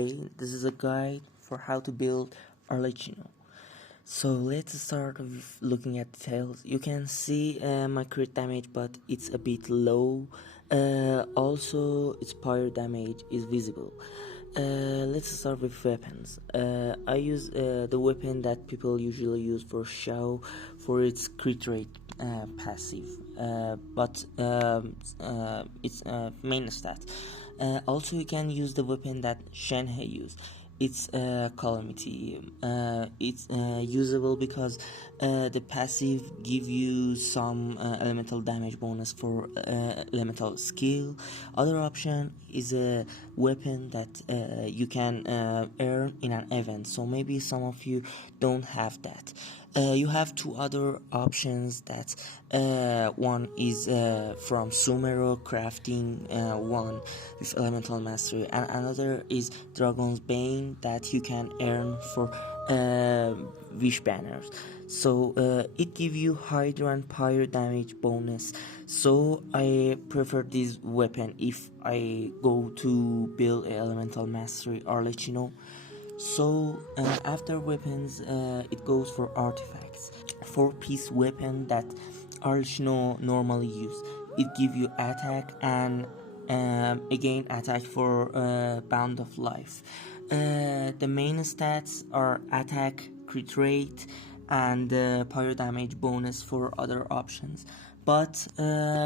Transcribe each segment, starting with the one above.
Hey, this is a guide for how to build Arlechino. So let's start with looking at details. You can see my crit damage, but it's a bit low. Also, its fire damage is visible. Let's start with weapons. I use the weapon that people usually use for show for its crit rate passive, but its main stat. Also, you can use the weapon that Shenhe used. It's calamity. It's usable because the passive give you some elemental damage bonus for elemental skill. Other option is a weapon that you can earn in an event, so maybe some of you don't have that. You have two other options that one is from Sumero crafting one with elemental mastery, and another is Dragon's Bane that you can earn for wish banners. So it gives you Hydra and Pyre damage bonus, so I prefer this weapon if I go to build elemental mastery Arlechino. So after weapons, it goes for artifacts. 4-piece weapon that Arlechino normally use. It gives you attack and again attack for bound of life. The main stats are attack, crit rate, and pyro damage bonus for other options. But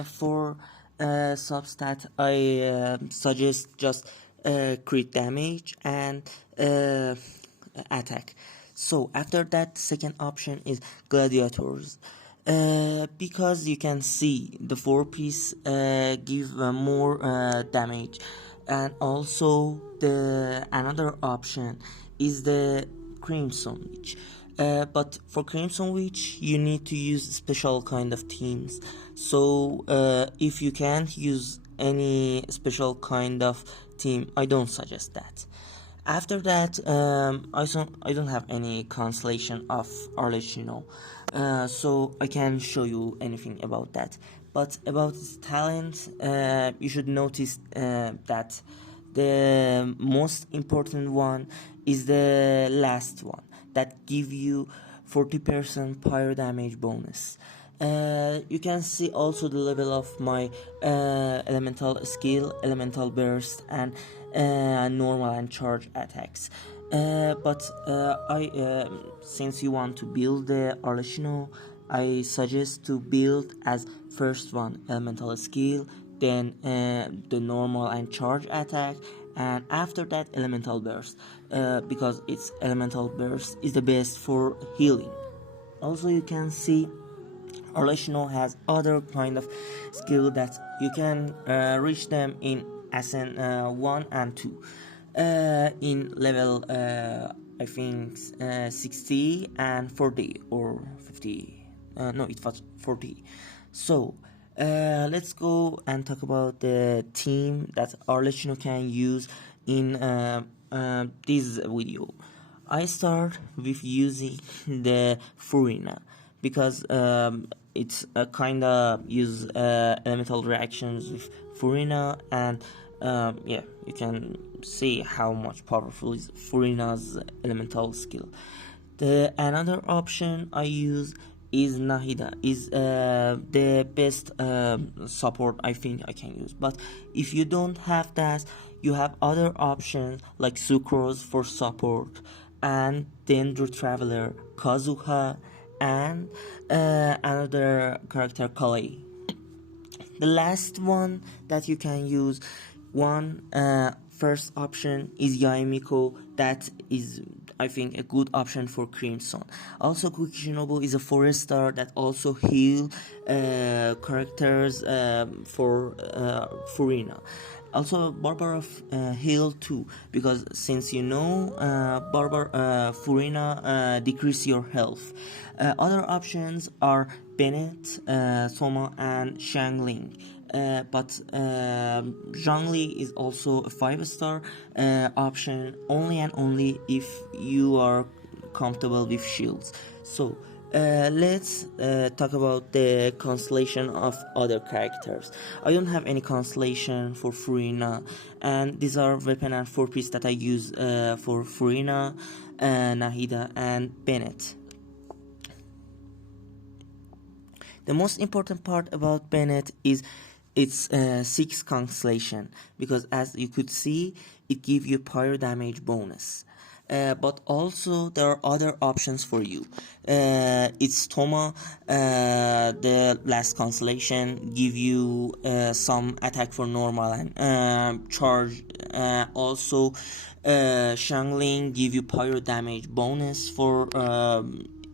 for substat, I suggest just crit damage and attack. So after that, second option is gladiators. Because you can see the 4-piece give more damage, and also the another option is the Crimson Witch. But for Crimson Witch you need to use special kind of teams, so if you can't use any special kind of team, I don't suggest that. After that, I don't have any constellation of Arlechino, so I can't show you anything about that. But about his talent, you should notice that the most important one is the last one that give you 40% pyro damage bonus. You can see also the level of my elemental skill, elemental burst, and normal and charge attacks. But since you want to build the Arlechino, I suggest to build as first one elemental skill, then the normal and charge attack, and after that elemental burst, because its elemental burst is the best for healing. Also, you can see Arlechino has other kind of skill that you can reach them in Ascent 1 and 2 in level I think 60 and 40 or 50. No, it was 40. So let's go and talk about the team that Arlechino can use in this video. I start with using the Furina because it's kind of use elemental reactions with Furina, and yeah, you can see how much powerful is Furina's elemental skill. The another option I use is Nahida, is the best support I think I can use. But if you don't have that, you have other options like Sucrose for support, and Dendro Traveler, Kazuha, and another character Kalei. The last one that you can use, first option is Yaemiko. That is, I think, a good option for Crimson. Also, Shinobu is a 4-star that also heal characters for Furina. Also, Barbara heal too, because since you know Furina decrease your health. Other options are Bennett, Soma, and Shangling. But Zhongli is also a 5-star option only and only if you are comfortable with shields. So Let's talk about the constellation of other characters. I don't have any constellation for Furina, and these are weapon and 4-piece that I use for Furina, Nahida, and Bennett. The most important part about Bennett is its 6 constellation, because as you could see, it gives you pyro damage bonus. But also there are other options for you. Its Toma, the last constellation, give you some attack for normal and charge. Also, Shangling give you pyro damage bonus for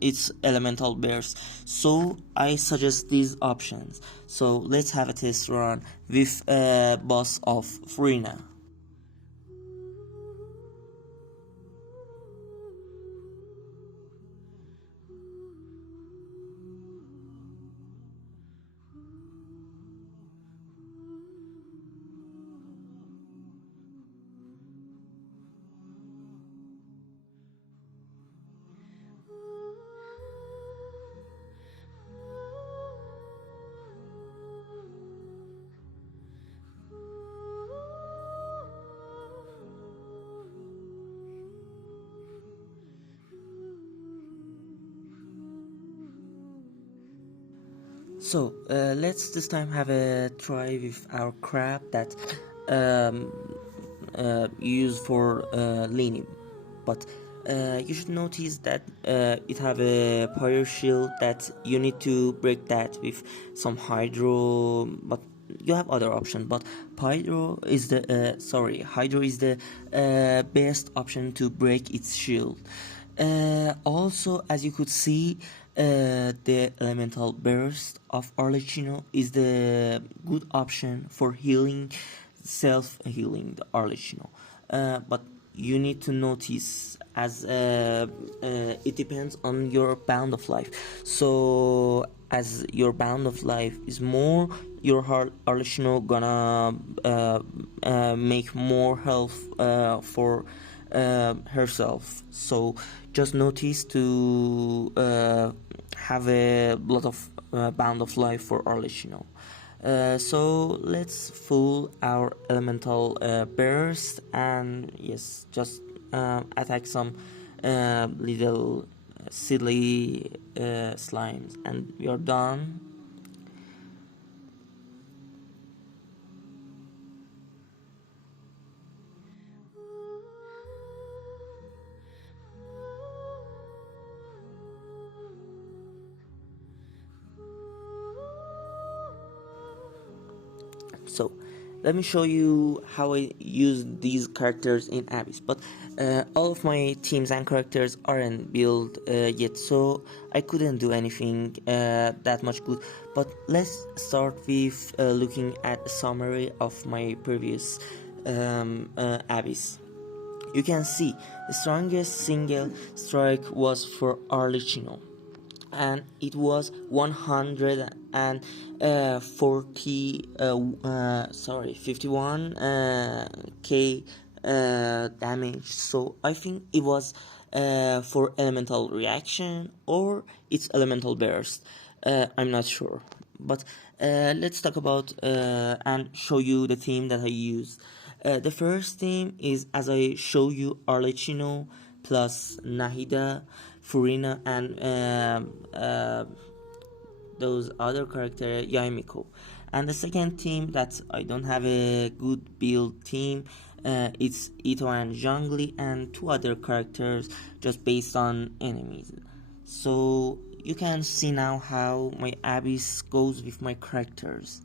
its elemental burst. So I suggest these options. So let's have a test run with boss of Furina. So let's this time have a try with our crab that um, use for leaning, but you should notice that it have a pyro shield that you need to break that with some hydro, but you have other option. But hydro is the best option to break its shield. Also, as you could see, the elemental burst of Arlechino is the good option for healing, self-healing the Arlechino. But you need to notice, as it depends on your bound of life. So as your bound of life is more, your Arlechino gonna make more health for herself. So just notice to have a lot of bound of life for Arlechino. So let's full our elemental burst, and yes, just attack some little silly slimes, and we are done. So let me show you how I use these characters in Abyss. But all of my teams and characters aren't built yet, so I couldn't do anything that much good. But let's start with looking at a summary of my previous Abyss. You can see the strongest single strike was for Arlechino, and it was 51 k damage. So I think it was for elemental reaction or its elemental burst. I'm not sure, but let's talk about and show you the team that I used. The first team is, as I show you, Arlechino plus Nahida, Furina, and those other character Yaimiko. And the second team that I don't have a good build team, it's Ito and Zhongli and 2 other characters just based on enemies. So you can see now how my Abyss goes with my characters.